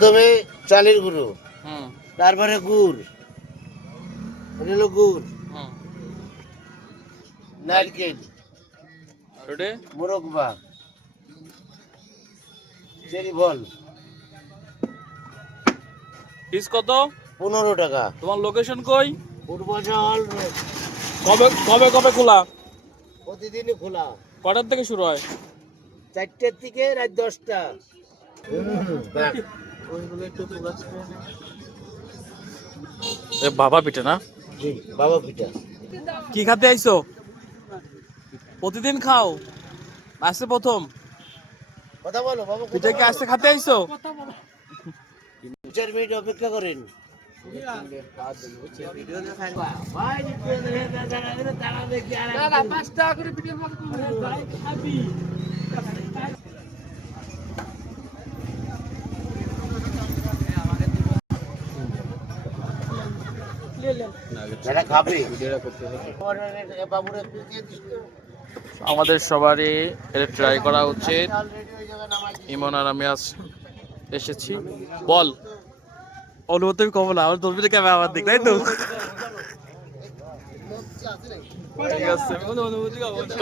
প্রথমে চালের গুঁড়ো, হুম তারপরে গুড়, এটা হলো গুড়, হুম নারকেল, ওটা মোরব্বা, চেরি ফল, পিস কত? 15 টাকা। তোমার লোকেশন কই? Purbachal hall road. কবে কবে কবে খোলা? প্রতিদিনই খোলা, কটার থেকে শুরু হয়? 4টের থেকে রাত 10টা। এ বাবা পিঠে না? জি, বাবা পিঠা। কি খাতে আইছো? প্রতিদিন খাও? আজকে প্রথম? কথা বলো বাবা, কথা পিঠে কি বলো। আজকে খাতে আইছো? 4 মিনিট অপেক্ষা করেন। যারা খাবে বাবুর একটু দিয়ে দিস তো। আমাদের সবারই এটা ট্রাই করা উচিত। ইমন আর আমি আজ এসেছি। বল অনুমতি কব না, আমার দলবিতে কেমন আমার দিক, তাই তো? ঠিক আছে, আমি কোনো অনুমতি কব না।